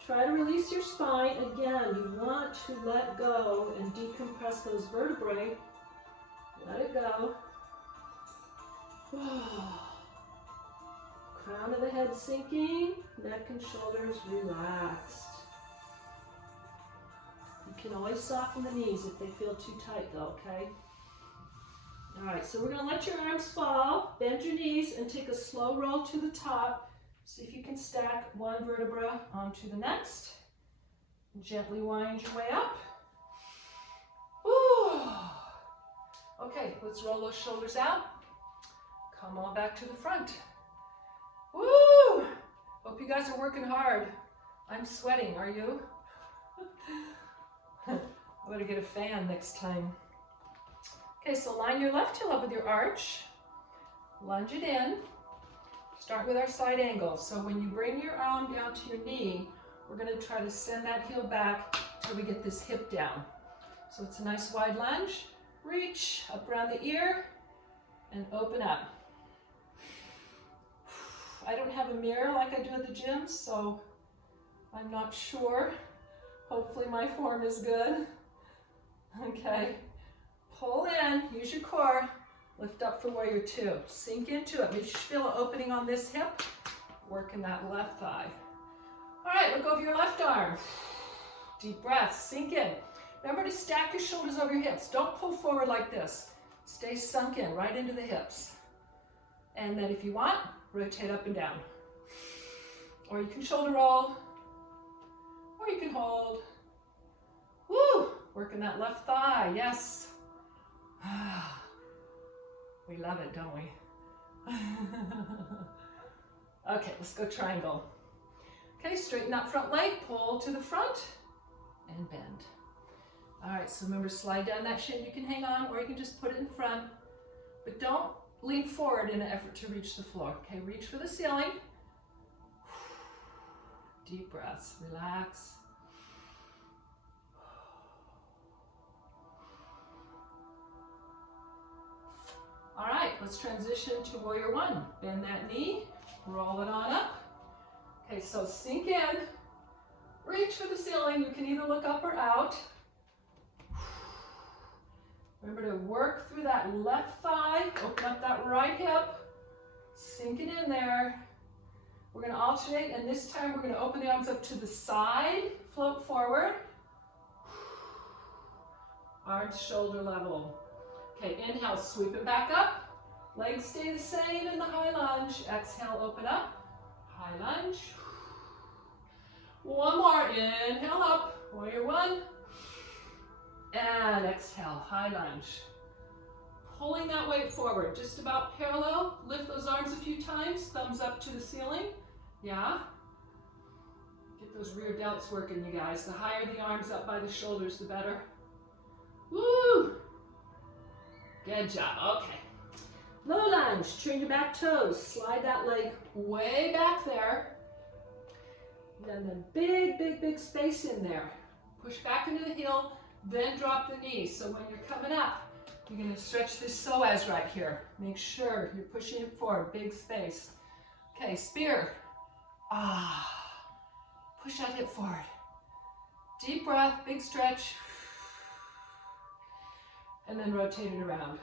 Try to release your spine. Again, you want to let go and decompress those vertebrae. Let it go. Crown of the head sinking, neck and shoulders relaxed. You can always soften the knees if they feel too tight though, okay? All right, so we're gonna let your arms fall, bend your knees, and take a slow roll to the top. See if you can stack one vertebra onto the next. Gently wind your way up. Woo. Okay, let's roll those shoulders out. Come on back to the front. Woo! Hope you guys are working hard. I'm sweating, are you? I better get a fan next time. Okay, so line your left heel up with your arch. Lunge it in. Start with our side angle. So when you bring your arm down to your knee, we're going to try to send that heel back till we get this hip down. So it's a nice wide lunge. Reach up around the ear and open up. I don't have a mirror like I do at the gym, so I'm not sure. Hopefully my form is good. Okay, pull in, use your core, lift up for warrior two. Sink into it. Make sure you feel an opening on this hip, working that left thigh. All right, look over your left arm. Deep breaths, sink in. Remember to stack your shoulders over your hips. Don't pull forward like this. Stay sunk in, right into the hips. And then if you want, rotate up and down. Or you can shoulder roll, or you can hold. Woo! Working that left thigh, yes. We love it, don't we? Okay, let's go triangle. Okay, straighten that front leg, pull to the front, and bend. All right, so remember, slide down that shin. You can hang on, or you can just put it in front, but don't lean forward in an effort to reach the floor. Okay, reach for the ceiling. Deep breaths, relax. All right, let's transition to warrior one. Bend that knee, roll it on up. Okay, so sink in, reach for the ceiling. You can either look up or out. Remember to work through that left thigh, open up that right hip, sink it in there. We're gonna alternate, and this time we're gonna open the arms up to the side, float forward. Arms shoulder level. Okay, inhale, sweep it back up. Legs stay the same in the high lunge. Exhale, open up. High lunge. One more, inhale up, warrior one. And exhale, high lunge. Pulling that weight forward, just about parallel. Lift those arms a few times, thumbs up to the ceiling. Yeah. Get those rear delts working, you guys. The higher the arms up by the shoulders, the better. Woo! Good job, okay. Low lunge, turn your back toes, slide that leg way back there. Then the big space in there. Push back into the heel, then drop the knees. So when you're coming up, you're gonna stretch this psoas right here. Make sure you're pushing it forward, big space. Okay, spear. Push that hip forward. Deep breath, big stretch. And then rotate it around.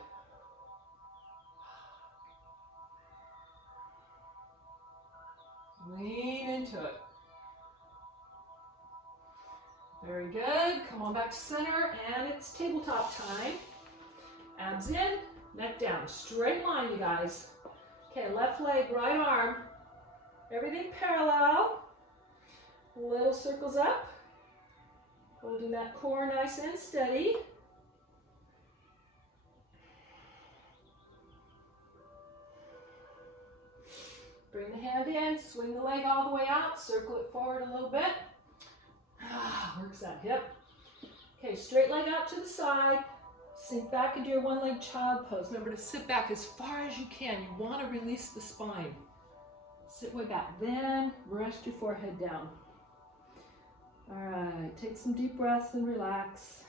Lean into it. Very good. Come on back to center, and it's tabletop time. Abs in, neck down. Straight line, you guys. Okay, left leg, right arm. Everything parallel. Little circles up. Holding that core nice and steady. Bring the hand in, swing the leg all the way out, circle it forward a little bit. Works that hip. Okay, straight leg out to the side. Sink back into your one-leg child pose. Remember to sit back as far as you can. You want to release the spine. Sit way back. Then rest your forehead down. All right, take some deep breaths and relax.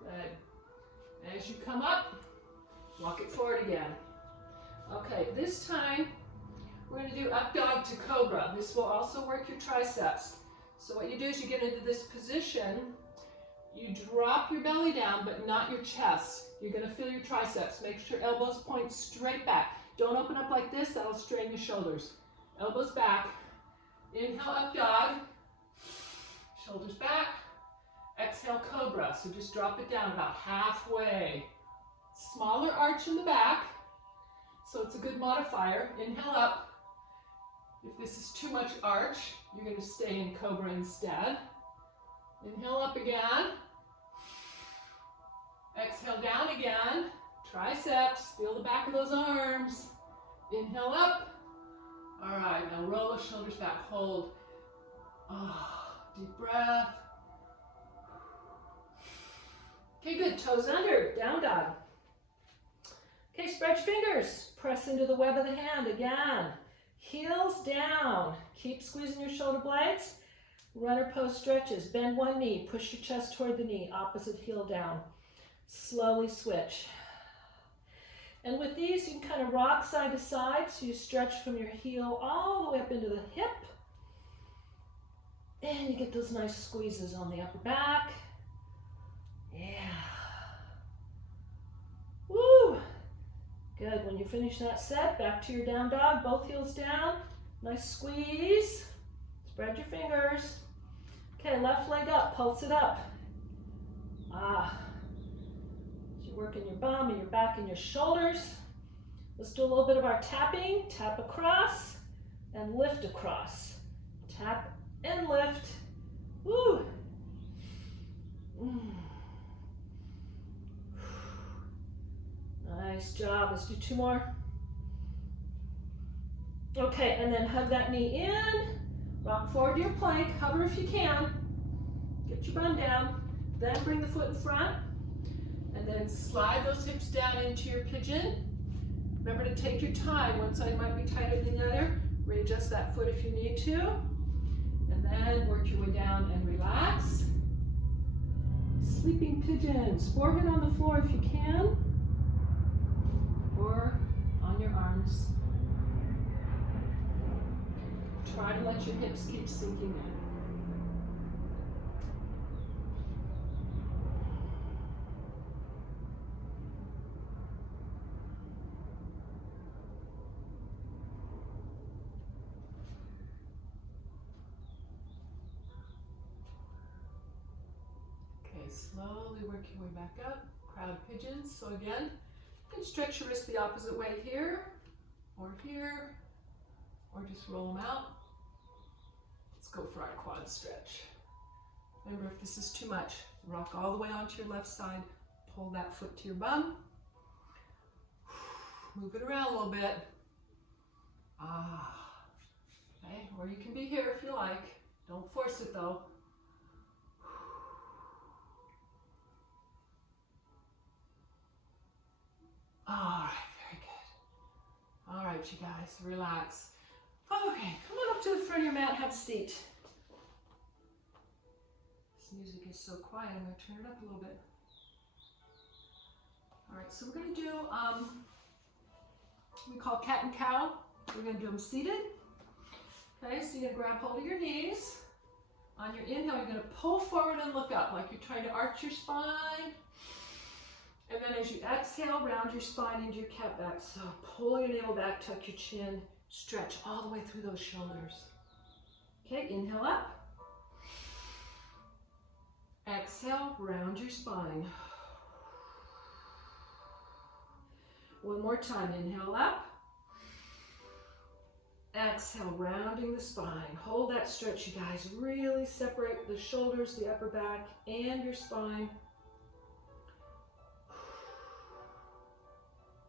Good. As you come up, walk it forward again. Okay, this time we're going to do up dog to cobra. This will also work your triceps. So what you do is you get into this position, you drop your belly down, but not your chest. You're going to feel your triceps. Make sure elbows point straight back. Don't open up like this, that'll strain your shoulders. Elbows back. Inhale, up dog. Shoulders back. Exhale, cobra. So just drop it down about halfway. Smaller arch in the back. So it's a good modifier. Inhale up. If this is too much arch, you're going to stay in cobra instead. Inhale up again. Exhale down again. Triceps. Feel the back of those arms. Inhale up. All right, now roll the shoulders back. Hold. Deep breath. Okay, good. Toes under. Down dog. Okay, spread your fingers. Press into the web of the hand again. Heels down. Keep squeezing your shoulder blades. Runner pose stretches. Bend one knee. Push your chest toward the knee. Opposite heel down. Slowly switch. And with these, you can kind of rock side to side. So you stretch from your heel all the way up into the hip. And you get those nice squeezes on the upper back. Yeah. Woo! Good. When you finish that set, back to your down dog, both heels down. Nice squeeze. Spread your fingers. Okay, left leg up, pulse it up. You're working your bum and your back and your shoulders. Let's do a little bit of our tapping. Tap across and lift across. Tap and lift. Woo. Nice job. Let's do 2 more. Okay, and then hug that knee in. Rock forward to your plank. Hover if you can. Get your bum down. Then bring the foot in front. And then slide those hips down into your pigeon. Remember to take your time. One side might be tighter than the other. Readjust that foot if you need to. And then work your way down and relax. Sleeping pigeons. Forehead on the floor if you can. Or on your arms. Try to let your hips keep sinking in. Slowly work your way back up, crowd pigeons. So again, you can stretch your wrists the opposite way here, or just roll them out. Let's go for our quad stretch. Remember, if this is too much, rock all the way onto your left side, pull that foot to your bum, move it around a little bit. Okay, or you can be here if you like. Don't force it though. All right, very good. All right, you guys, relax. Okay, come on up to the front of your mat, have a seat. This music is so quiet, I'm gonna turn it up a little bit. All right, so we're gonna do, we call cat and cow. We're gonna do them seated. Okay, so you're gonna grab hold of your knees. On your inhale, you're gonna pull forward and look up, like you're trying to arch your spine. And then as you exhale, round your spine into your cat back. So pull your navel back, tuck your chin, stretch all the way through those shoulders. Okay, inhale up. Exhale, round your spine. One more time, inhale up. Exhale, rounding the spine. Hold that stretch, you guys. Really separate the shoulders, the upper back, and your spine.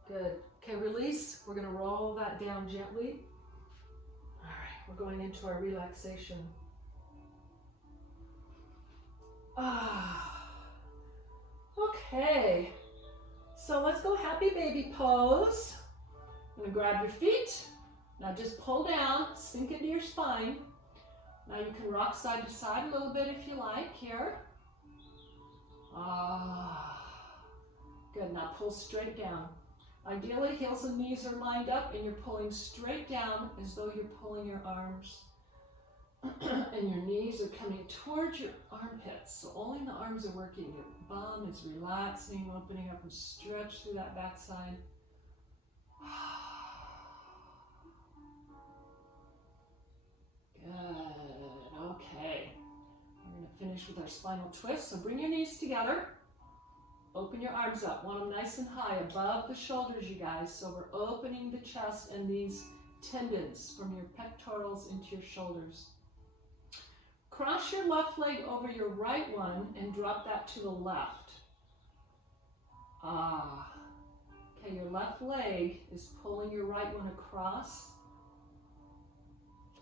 Good. Okay, release. We're going to roll that down gently. All right, we're going into our relaxation. Okay. So let's go happy baby pose. I'm going to grab your feet. Now just pull down, sink into your spine. Now you can rock side to side a little bit if you like here. Good. Now pull straight down. Ideally, heels and knees are lined up and you're pulling straight down as though you're pulling your arms. And your knees are coming towards your armpits. So only the arms are working. Your bum is relaxing, opening up and stretch through that backside. Good. Okay. We're going to finish with our spinal twist. So bring your knees together. Open your arms up. Want them nice and high above the shoulders, you guys. So we're opening the chest and these tendons from your pectorals into your shoulders. Cross your left leg over your right one and drop that to the left. Okay, your left leg is pulling your right one across.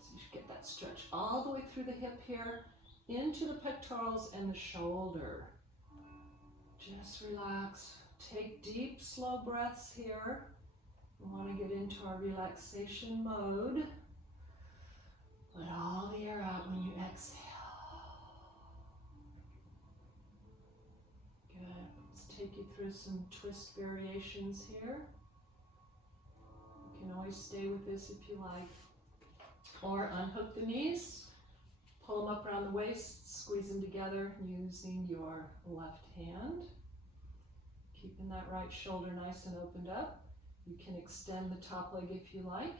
So you should get that stretch all the way through the hip here, into the pectorals and the shoulder. Just relax. Take deep, slow breaths here. We want to get into our relaxation mode. Let all the air out when you exhale. Good. Let's take you through some twist variations here. You can always stay with this if you like. Or unhook the knees. Pull them up around the waist, squeeze them together using your left hand. Keeping that right shoulder nice and opened up. You can extend the top leg if you like.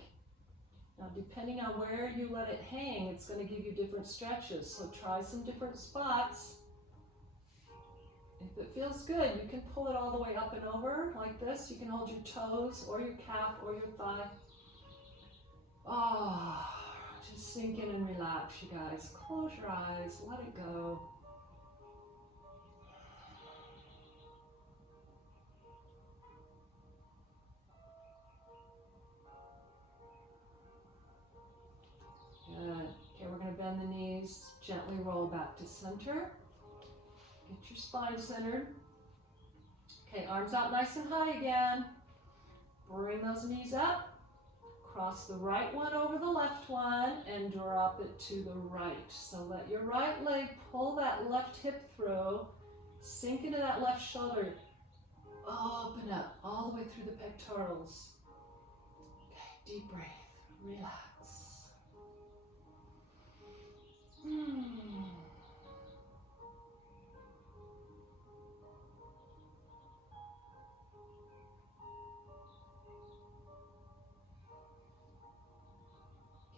Now, depending on where you let it hang, it's going to give you different stretches. So try some different spots. If it feels good, you can pull it all the way up and over like this. You can hold your toes or your calf or your thigh. Oh, just sink in and relax, you guys. Close your eyes, let it go. Good. Okay, we're going to bend the knees, gently roll back to center. Get your spine centered. Okay, arms out nice and high again. Bring those knees up. Cross the right one over the left one and drop it to the right. So let your right leg pull that left hip through. Sink into that left shoulder. Open up all the way through the pectorals. Okay, deep breath. Relax.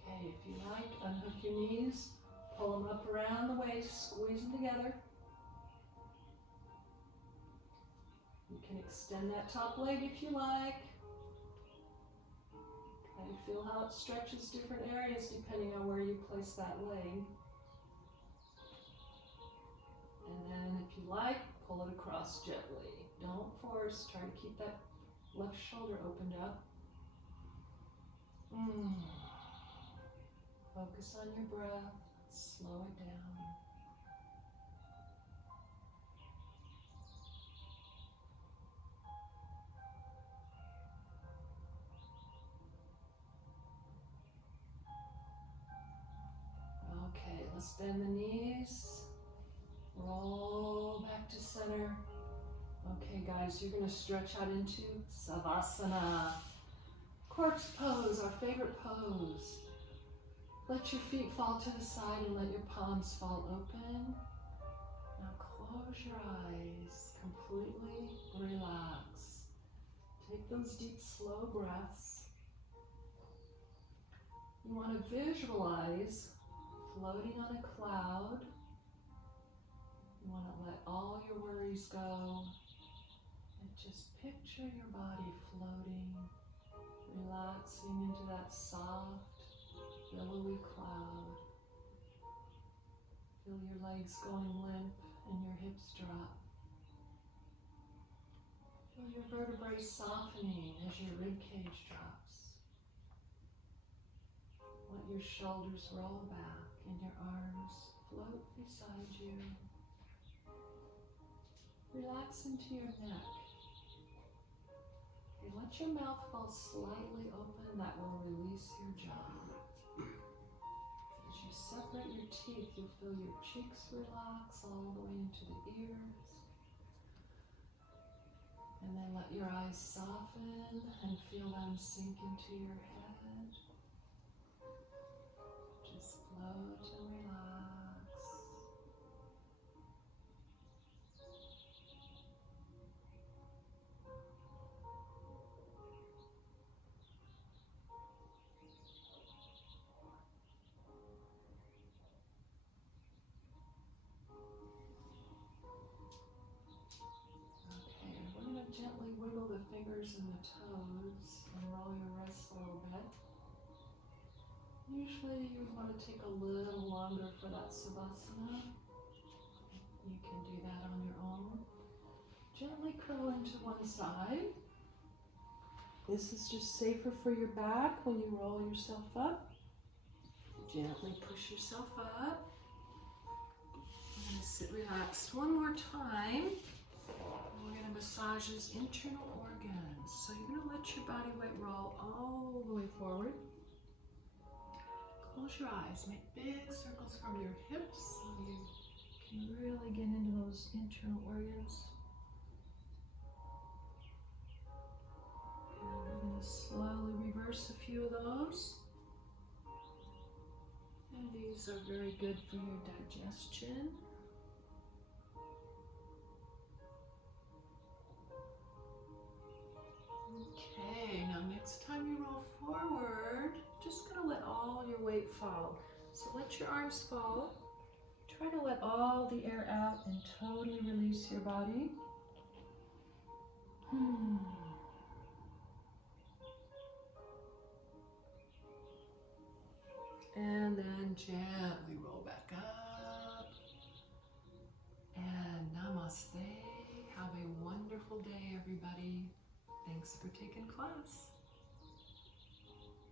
Okay, if you like, unhook your knees, pull them up around the waist, squeeze them together. You can extend that top leg if you like. Okay, feel how it stretches different areas depending on where you place that leg. And then if you like, pull it across gently. Don't force, try to keep that left shoulder opened up. Focus on your breath, slow it down. Okay, let's bend the knees. Roll back to center. Okay guys, you're going to stretch out into Savasana. Corpse pose, our favorite pose. Let your feet fall to the side and let your palms fall open. Now close your eyes, completely relax. Take those deep, slow breaths. You want to visualize floating on a cloud. You want to let all your worries go and just picture your body floating, relaxing into that soft, billowy cloud. Feel your legs going limp and your hips drop. Feel your vertebrae softening as your rib cage drops. Let your shoulders roll back and your arms float beside you. Relax into your neck. Okay, let your mouth fall slightly open. That will release your jaw. As you separate your teeth, you'll feel your cheeks relax all the way into the ears. And then let your eyes soften and feel them sink into your head. Just float and relax. Gently wiggle the fingers and the toes and roll your wrists a little bit. Usually you would want to take a little longer for that Savasana. You can do that on your own. Gently curl into one side. This is just safer for your back when you roll yourself up. Gently push yourself up. And sit relaxed one more time. We're going to massage those internal organs. So you're going to let your body weight roll all the way forward. Close your eyes. Make big circles from your hips so you can really get into those internal organs. And we're going to slowly reverse a few of those. And these are very good for your digestion. Okay, now next time you roll forward, just gonna let all your weight fall. So let your arms fall. Try to let all the air out and totally release your body. And then gently roll back up. And namaste. Have a wonderful day, everybody. Thanks for taking class.